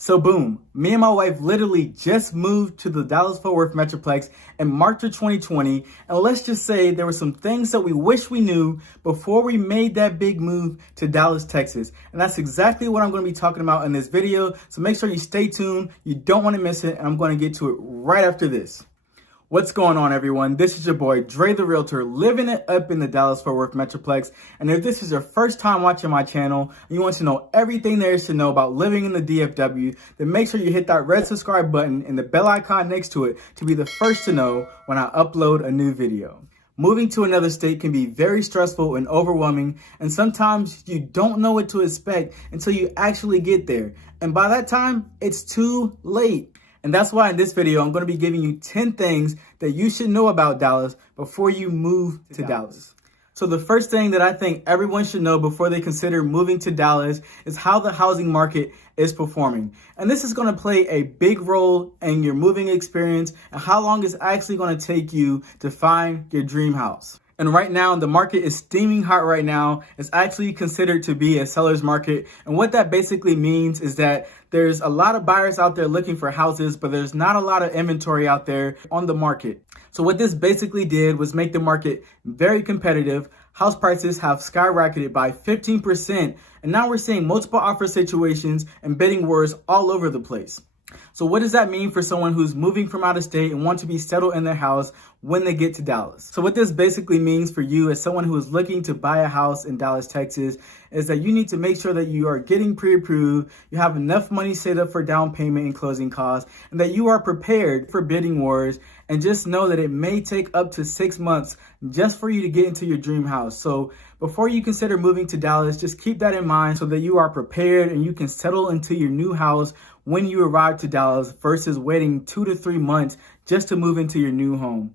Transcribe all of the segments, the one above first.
So boom, me and my wife literally just moved to the Dallas Fort Worth Metroplex in March of 2020. And let's just say there were some things that we wish we knew before we made that big move to Dallas, Texas. And that's exactly what I'm going to be talking about in this video. So make sure you stay tuned. You don't want to miss it. And I'm going to get to it right after this. What's going on, everyone? This is your boy, Dre the Realtor, living it up in the Dallas Fort Worth Metroplex. And if this is your first time watching my channel and you want to know everything there is to know about living in the DFW, then make sure you hit that red subscribe button and the bell icon next to it to be the first to know when I upload a new video. Moving to another state can be very stressful and overwhelming, and sometimes you don't know what to expect until you actually get there. And by that time, it's too late. And that's why in this video, I'm going to be giving you 10 things that you should know about Dallas before you move to Dallas. So the first thing that I think everyone should know before they consider moving to Dallas is how the housing market is performing. And this is going to play a big role in your moving experience and how long it's actually going to take you to find your dream house. And right now, the market is steaming hot right now. It's actually considered to be a seller's market. And what that basically means is that there's a lot of buyers out there looking for houses, but there's not a lot of inventory out there on the market. So what this basically did was make the market very competitive. House prices have skyrocketed by 15%. And now we're seeing multiple offer situations and bidding wars all over the place. So what does that mean for someone who's moving from out of state and want to be settled in their house when they get to Dallas? So what this basically means for you as someone who is looking to buy a house in Dallas, Texas, is that you need to make sure that you are getting pre-approved, you have enough money saved up for down payment and closing costs, and that you are prepared for bidding wars. And just know that it may take up to 6 months just for you to get into your dream house. So before you consider moving to Dallas, just keep that in mind so that you are prepared and you can settle into your new house when you arrive to Dallas versus waiting 2 to 3 months just to move into your new home.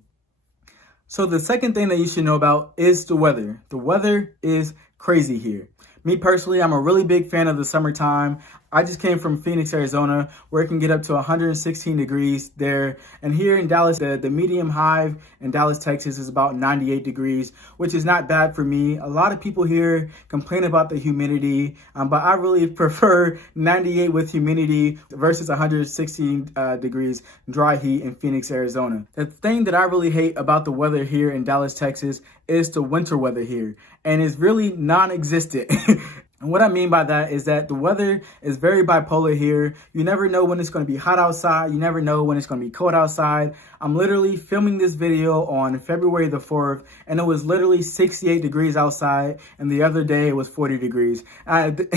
So the second thing that you should know about is the weather. The weather is crazy here. Me personally, I'm a really big fan of the summertime. I just came from Phoenix, Arizona, where it can get up to 116 degrees there. And here in Dallas, the medium high in Dallas, Texas is about 98 degrees, which is not bad for me. A lot of people here complain about the humidity, but I really prefer 98 with humidity versus 116 degrees dry heat in Phoenix, Arizona. The thing that I really hate about the weather here in Dallas, Texas is the winter weather here, and it's really non-existent. And what I mean by that is that the weather is very bipolar here. You never know when it's going to be hot outside. You never know when it's going to be cold outside. I'm literally filming this video on February the 4th, and it was literally 68 degrees outside, and the other day it was 40 degrees. And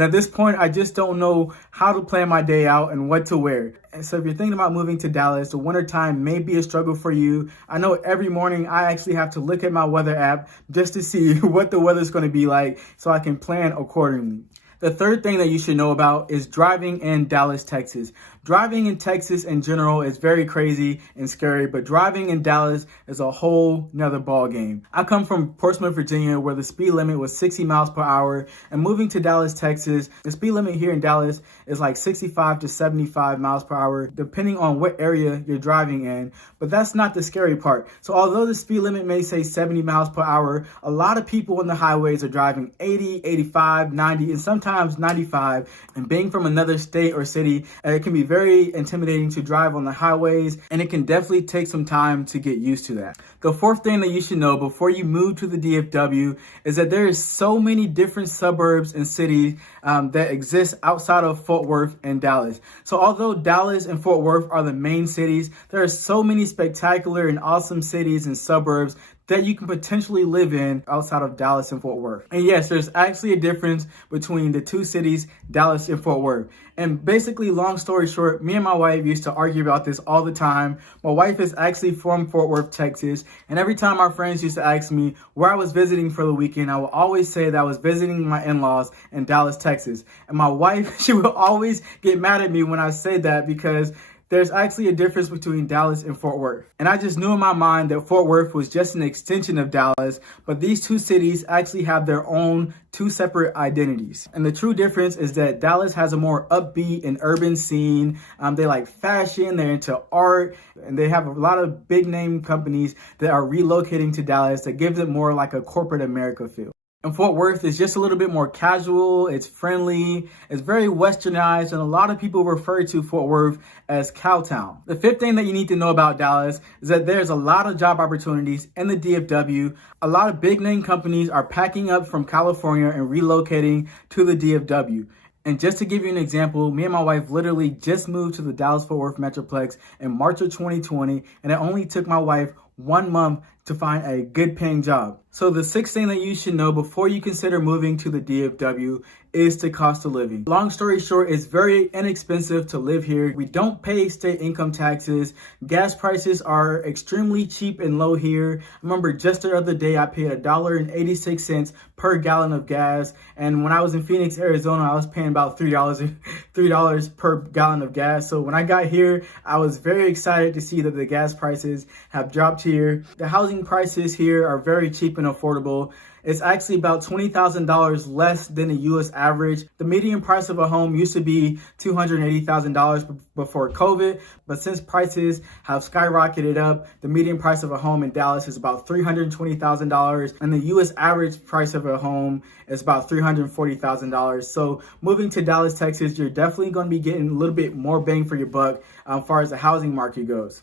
at this point, I just don't know how to plan my day out and what to wear. And so if you're thinking about moving to Dallas, the wintertime may be a struggle for you. I know every morning I actually have to look at my weather app just to see what the weather's going to be like so I can plan accordingly. The third thing that you should know about is driving in Dallas, Texas. Driving in Texas in general is very crazy and scary, but driving in Dallas is a whole nother ball game. I come from Portsmouth, Virginia, where the speed limit was 60 miles per hour, and moving to Dallas, Texas, the speed limit here in Dallas is like 65 to 75 miles per hour, depending on what area you're driving in. But that's not the scary part. So although the speed limit may say 70 miles per hour, a lot of people on the highways are driving 80, 85, 90, and sometimes 95. And being from another state or city, it can be very intimidating to drive on the highways, and it can definitely take some time to get used to that. The fourth thing that you should know before you move to the DFW is that there is so many different suburbs and cities that exist outside of Fort Worth and Dallas. So although Dallas and Fort Worth are the main cities, there are so many spectacular and awesome cities and suburbs that you can potentially live in outside of Dallas and Fort Worth. And yes, there's actually a difference between the two cities, Dallas and Fort Worth. And basically, long story short, me and my wife used to argue about this all the time. My wife is actually from Fort Worth, Texas. And every time our friends used to ask me where I was visiting for the weekend, I would always say that I was visiting my in-laws in Dallas, Texas. And my wife, she would always get mad at me when I said that because there's actually a difference between Dallas and Fort Worth. And I just knew in my mind that Fort Worth was just an extension of Dallas, but these two cities actually have their own two separate identities. And the true difference is that Dallas has a more upbeat and urban scene. They like fashion, they're into art, and they have a lot of big name companies that are relocating to Dallas that gives it more like a corporate America feel. And Fort Worth is just a little bit more casual, it's friendly, it's very westernized, and a lot of people refer to Fort Worth as Cowtown. The fifth thing that you need to know about Dallas is that there's a lot of job opportunities in the DFW. A lot of big name companies are packing up from California and relocating to the DFW. And just to give you an example, me and my wife literally just moved to the Dallas Fort Worth Metroplex in March of 2020, and it only took my wife 1 month to find a good paying job. So the sixth thing that you should know before you consider moving to the DFW is the cost of living. Long story short, it's very inexpensive to live here. We don't pay state income taxes. Gas prices are extremely cheap and low here. I remember just the other day I paid $1.86 per gallon of gas. And when I was in Phoenix, Arizona, I was paying about $3 per gallon of gas. So when I got here, I was very excited to see that the gas prices have dropped here. The housing prices here are very cheap and affordable. It's actually about $20,000 less than the U.S. average. The median price of a home used to be $280,000 before COVID, but since prices have skyrocketed up, the median price of a home in Dallas is about $320,000, and the U.S. average price of a home is about $340,000. So moving to Dallas, Texas, you're definitely going to be getting a little bit more bang for your buck as far as the housing market goes.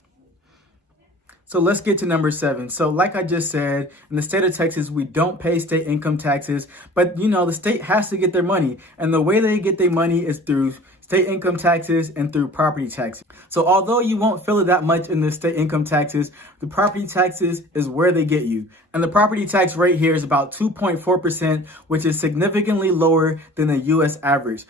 So let's get to number 7. So like I just said, in the state of Texas, we don't pay state income taxes, but the state has to get their money. And the way they get their money is through state income taxes and through property taxes. So although you won't feel it that much in the state income taxes, the property taxes is where they get you. And the property tax rate here is about 2.4%, which is significantly lower than the U.S. average.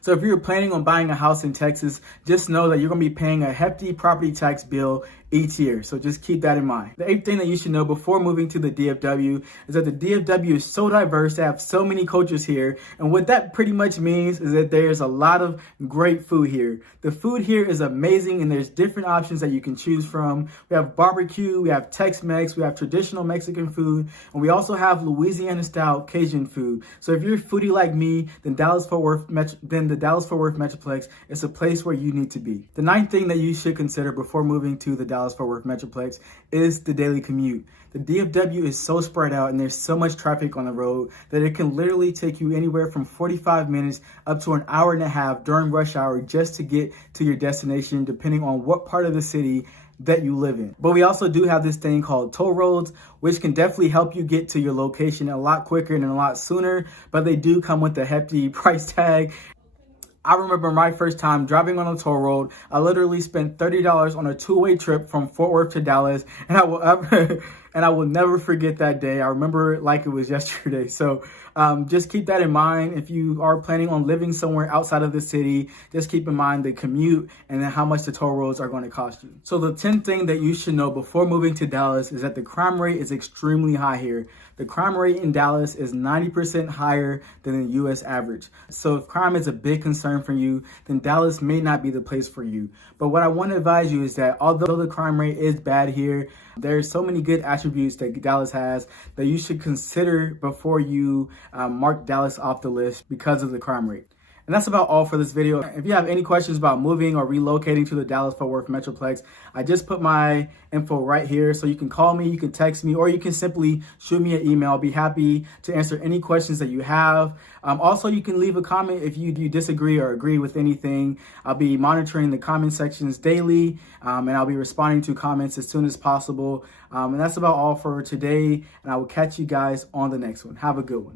So if you're planning on buying a house in Texas, just know that you're going to be paying a hefty property tax bill each year. So just keep that in mind. The 8th thing that you should know before moving to the DFW is that the DFW is so diverse. They have so many cultures here. And what that pretty much means is that there's a lot of great food here. The food here is amazing, and there's different options that you can choose from. We have barbecue, we have Tex-Mex, we have traditional Mexican food, and we also have Louisiana-style Cajun food. So if you're a foodie like me, then the Dallas Fort Worth Metroplex is a place where you need to be. The 9th thing that you should consider before moving to the Dallas Fort Worth Metroplex is the daily commute. The DFW is so spread out and there's so much traffic on the road that it can literally take you anywhere from 45 minutes up to an hour and a half during rush hour just to get to your destination, depending on what part of the city that you live in. But we also do have this thing called toll roads, which can definitely help you get to your location a lot quicker and a lot sooner, but they do come with a hefty price tag. I remember my first time driving on a toll road. I literally spent $30 on a two-way trip from Fort Worth to Dallas, and I will never forget that day. I remember it like it was yesterday. So just keep that in mind. If you are planning on living somewhere outside of the city, just keep in mind the commute and then how much the toll roads are going to cost you. So the 10th thing that you should know before moving to Dallas is that the crime rate is extremely high here. The crime rate in Dallas is 90% higher than the U.S. average. So if crime is a big concern for you, then Dallas may not be the place for you. But what I want to advise you is that although the crime rate is bad here, there's so many good attributes that Dallas has that you should consider before you mark Dallas off the list because of the crime rate. And that's about all for this video. If you have any questions about moving or relocating to the Dallas Fort Worth Metroplex, I just put my info right here. So you can call me, you can text me, or you can simply shoot me an email. I'll be happy to answer any questions that you have. Also, you can leave a comment if you disagree or agree with anything. I'll be monitoring the comment sections daily, and I'll be responding to comments as soon as possible. And that's about all for today. And I will catch you guys on the next one. Have a good one.